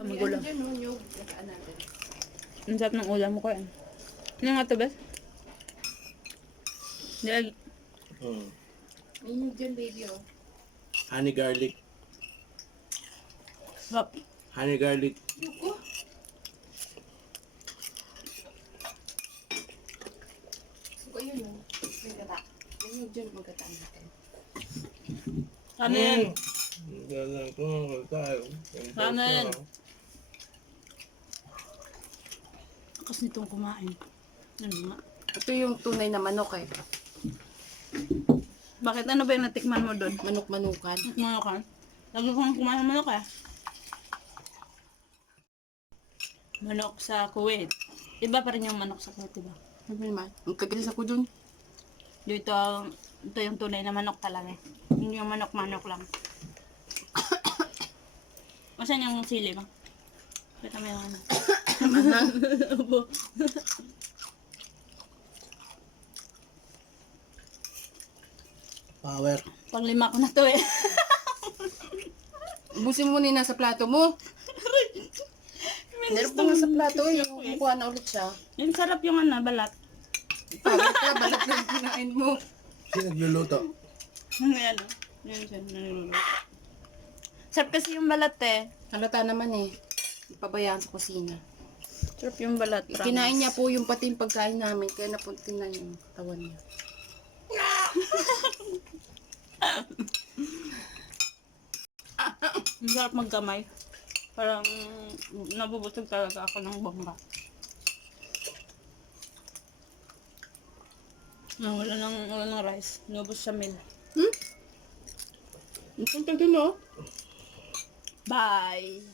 May Magulo. ano dyan, no? Nyug. Nakaan natin. Ang sarap ng ulam ko yan. Ano nga ito, bes? Dilag. May nyug dyan, baby, oh. Honey garlic. Sarap. Honey garlic. Nyug, oh. So, ayun, no? May gata. May nyug dyan, magataan natin. Ano yan? Ganun ko tayo. Ano yan? Lakas nitong kumain. Ano nga? Ito yung tunay na manok, eh. Bakit ano ba yung natikman mo doon? Manok-manukan. Manok ka? Lagi kong kumain ng manok eh. Manok sa Kuwait. Iba pa rin yung manok sa Kuwait, diba? Ano naman? Ang kagalis ako dun. Dito, ito yung tunay na manok talaga eh. Hindi yung manok-manok lang. Masan yung sili ba? Kita mo yung ano. Abo. Power. Pang lima ko na to eh. Ubusin mo muna yung nasa plato mo. Meron pa nga sa plato, eh. Kukuha na ulit siya. Yung sarap yung ano, balat. Pagod ka, balat na yung kinain mo. Sino nagluluto? Ano yan oh. Yan siya, naluluto. Sarap kasi yung balat eh. Halata naman, eh. Ipabayaan sa kusina. Sarap yung balat. Kinain niya po yung pati yung pagkain namin, kaya napuntin na yung katawan niya. Ang sarap magkamay. Parang nabubusog talaga ako ng bongga. Wala ng rice. Nubos sa meal. Ang punta dun, oh. Bye!